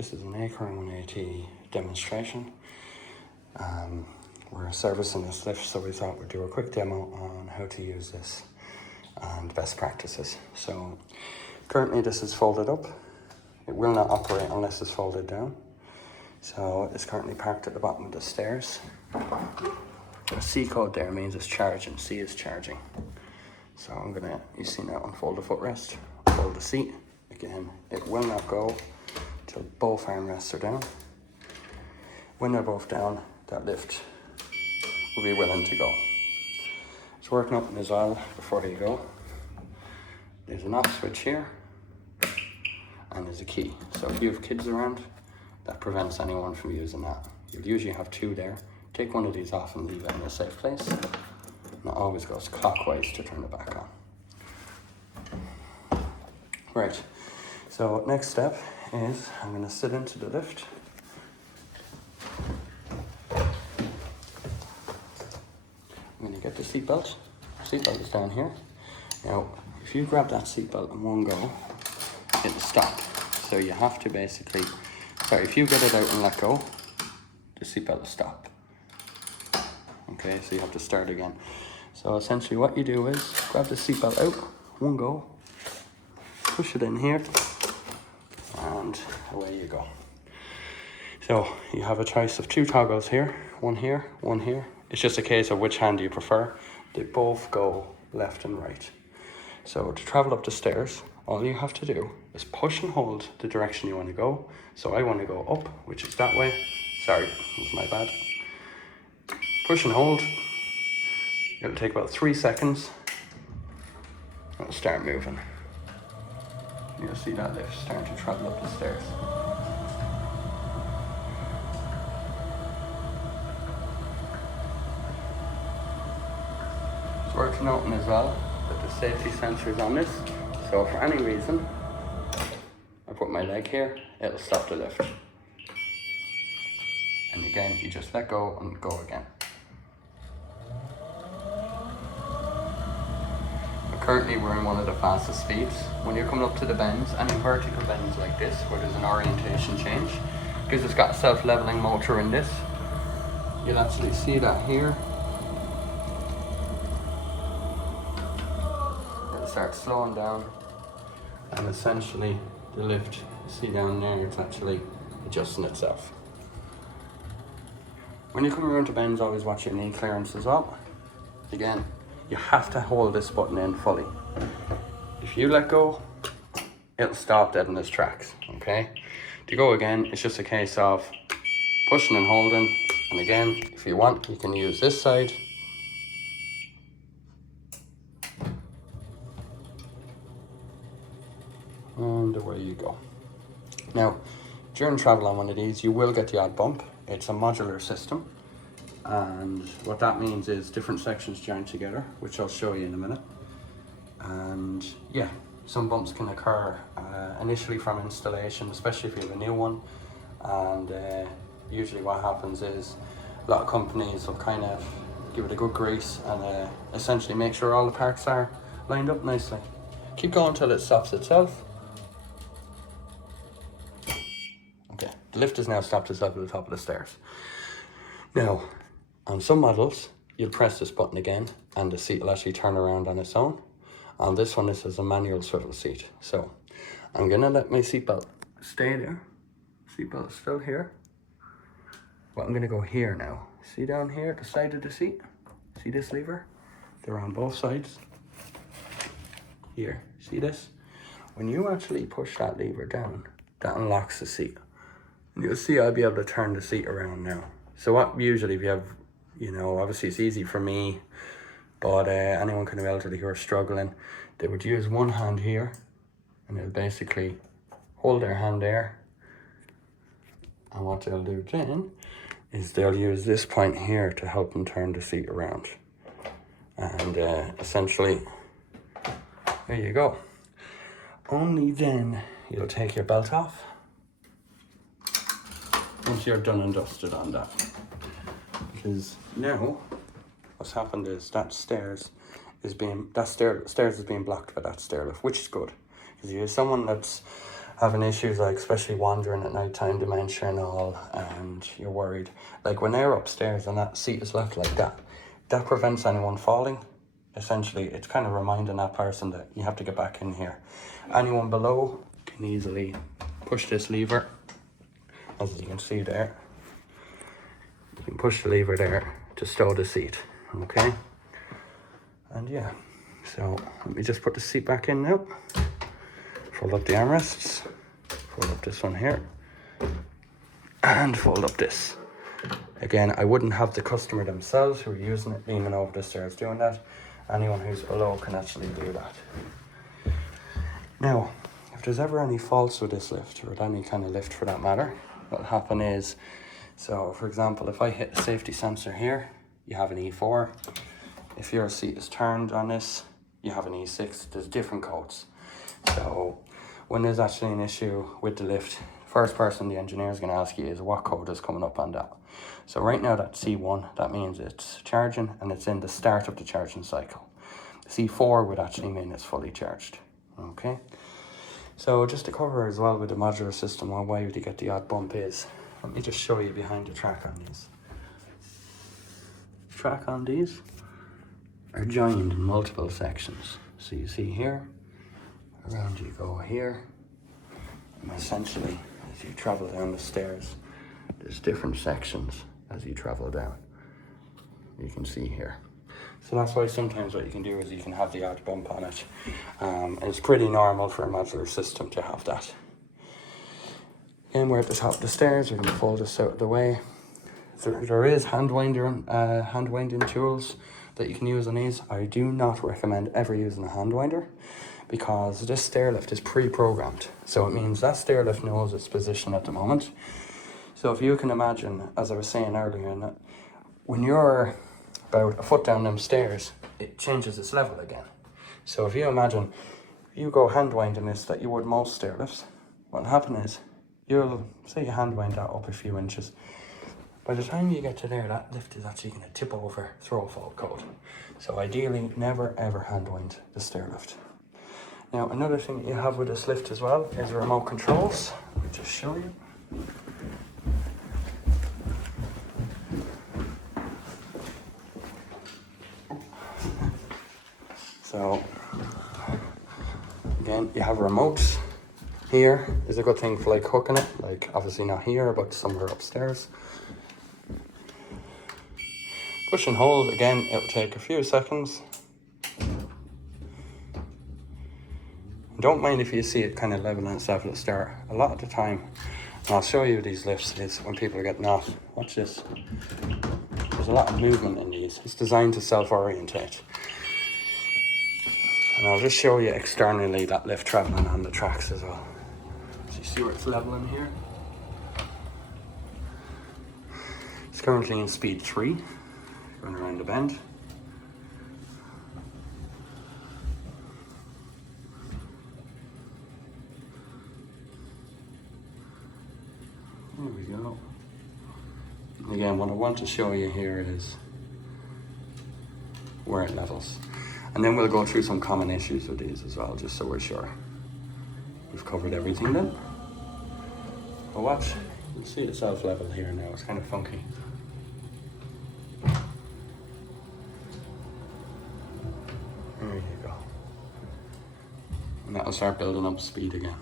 This is an Acorn 180 demonstration. We're servicing this lift, so we thought we'd do a quick demo on how to use this and best practices. So currently this is folded up. It will not operate unless it's folded down. So it's currently parked at the bottom of the stairs. The C code there means it's charging, C is charging. So I'm gonna, you see now, unfold the footrest, fold the seat. Again, it will not go till both armrests are down. When they're both down, that lift will be willing to go. It's worth noting as well, before you go, there's an off switch here, and there's a key. So if you have kids around, that prevents anyone from using that. You'll usually have two there. Take one of these off and leave it in a safe place. And it always goes clockwise to turn it back on. Right, so next step is I'm going to sit into the lift. I'm going to get the seatbelt. Seatbelt is down here. Now, if you grab that seatbelt in one go, it'll stop. So you have to basically, if you get it out and let go, the seatbelt will stop. Okay, so you have to start again. So essentially what you do is grab the seatbelt out, one go, push it in here, and away you go. So you have a choice of two toggles here, one here, one here. It's just a case of which hand you prefer. They both go left and right. So to travel up the stairs, all you have to do is push and hold the direction you want to go. So I want to go up, which is that way. Sorry, that was my bad. Push and hold. It'll take about 3 seconds. It'll start moving. You'll see that lift starting to travel up the stairs. It's worth noting as well that the safety sensor is on this. So for any reason, I put my leg here, it'll stop the lift. And again, you just let go and go again. Currently we're in one of the fastest speeds. When you're coming up to the bends, any vertical bends like this, where there's an orientation change, because it's got a self-leveling motor in this, you'll actually see that here. It'll start slowing down, and essentially the lift, see down there, it's actually adjusting itself. When you come around to bends, always watch your knee clearance as well. Again, you have to hold this button in fully. If you let go, it'll stop dead in its tracks, okay? To go again, it's just a case of pushing and holding. And again, if you want, you can use this side. And away you go. Now, during travel on one of these, you will get the odd bump. It's a modular system. And what that means is different sections joined together, which I'll show you in a minute. And yeah, some bumps can occur initially from installation, especially if you have a new one. And usually what happens is a lot of companies will kind of give it a good grease and essentially make sure all the parts are lined up nicely. Keep going until it stops itself. Okay, the lift has now stopped itself at the top of the stairs. Now, on some models, you'll press this button again and the seat will actually turn around on its own. On this one, this is a manual swivel seat. So I'm gonna let my seatbelt stay there. Seatbelt is still here. But I'm gonna go here now. See down here at the side of the seat? See this lever? They're on both sides. Here, see this? When you actually push that lever down, that unlocks the seat. And you'll see I'll be able to turn the seat around now. So what usually if you have, obviously it's easy for me, but anyone kind of elderly who are struggling, they would use one hand here and they'll basically hold their hand there. And what they'll do then is they'll use this point here to help them turn the seat around. And essentially, there you go. Only then you'll take your belt off once you're done and dusted on that. Because now what's happened is that stairs is being blocked by that stair lift, which is good. Because if you're someone that's having issues like especially wandering at night time, dementia and all, and you're worried, like when they're upstairs and that seat is left like that, that prevents anyone falling. Essentially, it's kind of reminding that person that you have to get back in here. Anyone below can easily push this lever, as you can see there. You can push the lever there to stow the seat, okay? And yeah, so let me just put the seat back in now. Fold up the armrests, fold up this one here, and fold up this. Again, I wouldn't have the customer themselves who are using it leaning over the stairs doing that. Anyone who's below can actually do that. Now, if there's ever any faults with this lift, or with any kind of lift for that matter, what'll happen is, so for example, if I hit the safety sensor here, you have an E4. If your seat is turned on this, you have an E6. There's different codes. So when there's actually an issue with the lift, first person the engineer is going to ask you is what code is coming up on that. So right now that's C1, that means it's charging and it's in the start of the charging cycle. C4 would actually mean it's fully charged, okay? So just to cover as well with the modular system, why would you get the odd bump is, let me just show you behind the track on these. Track on these are joined in multiple sections. So you see here, around you go here, and essentially as you travel down the stairs, there's different sections as you travel down. You can see here. So that's why sometimes what you can do is you can have the odd bump on it. It's pretty normal for a modular system to have that. Again, we're at the top of the stairs. We're going to fold this out of the way. There is hand winding tools that you can use on these. I do not recommend ever using a hand winder because this stair lift is pre-programmed. So it means that stair lift knows its position at the moment. So if you can imagine, as I was saying earlier, that when you're about a foot down them stairs, it changes its level again. So if you imagine, you go hand winding this that you would most stair lifts, what'll happen is, you'll say you hand wind that up a few inches. By the time you get to there, that lift is actually going to tip over, throw a fault code. So ideally, never ever hand wind the stair lift. Now, another thing that you have with this lift as well is remote controls. Let me just show you. So, again, you have remotes. Here is a good thing for like hooking it, like obviously not here, but somewhere upstairs. Push and hold, again, it will take a few seconds. Don't mind if you see it kind of leveling itself at the start. A lot of the time, and I'll show you these lifts, is when people are getting off. Watch this. There's a lot of movement in these. It's designed to self-orientate. And I'll just show you externally that lift traveling on the tracks as well. So you see where it's leveling here? It's currently in speed 3, going around the bend. There we go. And again, what I want to show you here is where it levels. And then we'll go through some common issues with these as well, just so we're sure we've covered everything then. But watch, you see it self-level here now, it's kind of funky. There you go. And that'll start building up speed again.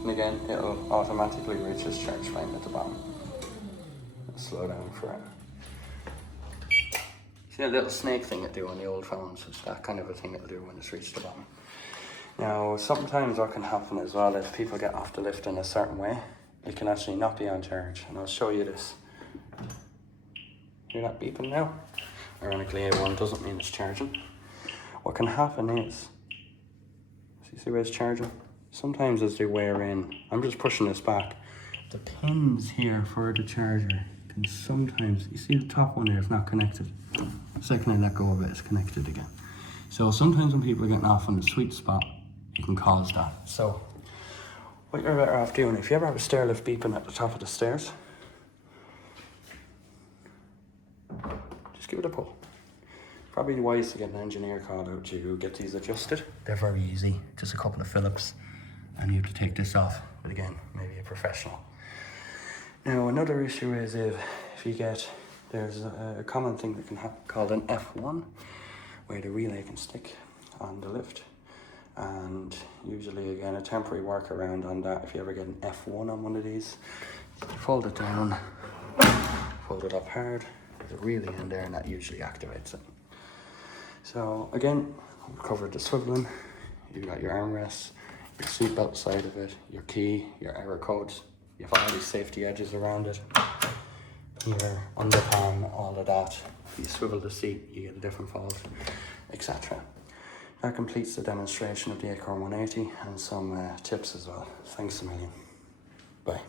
And again, it'll automatically reach its charge line at the bottom. It'll slow down for it. See a little snake thing it do on the old phones? It's that kind of a thing it'll do when it's reached the bottom. Now, sometimes what can happen as well, if people get off the lift in a certain way, it can actually not be on charge. And I'll show you this. Hear that beeping now? Ironically, A1 doesn't mean it's charging. What can happen is, see where it's charging? sometimes as they wear in, I'm just pushing this back, the pins here for the charger can sometimes, you see the top one here is not connected. The second I let go of it, it's connected again. So sometimes when people are getting off on the sweet spot, it can cause that. So what you're better off doing, if you ever have a stair lift beeping at the top of the stairs, just give it a pull. Probably wise to get an engineer called out to get these adjusted. They're very easy, just a couple of Phillips, and you have to take this off. But again, maybe a professional. Now another issue is if you get, there's a common thing that can happen called an F1, where the relay can stick on the lift. And usually, again, a temporary workaround on that, if you ever get an F1 on one of these, fold it down, fold it up hard, there's a relay in there and that usually activates it. So again, we've covered the swiveling, you've got your armrests, your seatbelt side of it, your key, your error codes, you have all these safety edges around it, your underpan, all of that. If you swivel the seat, you get a different fold, etc. That completes the demonstration of the Acorn 180 and some tips as well. Thanks a million. Bye.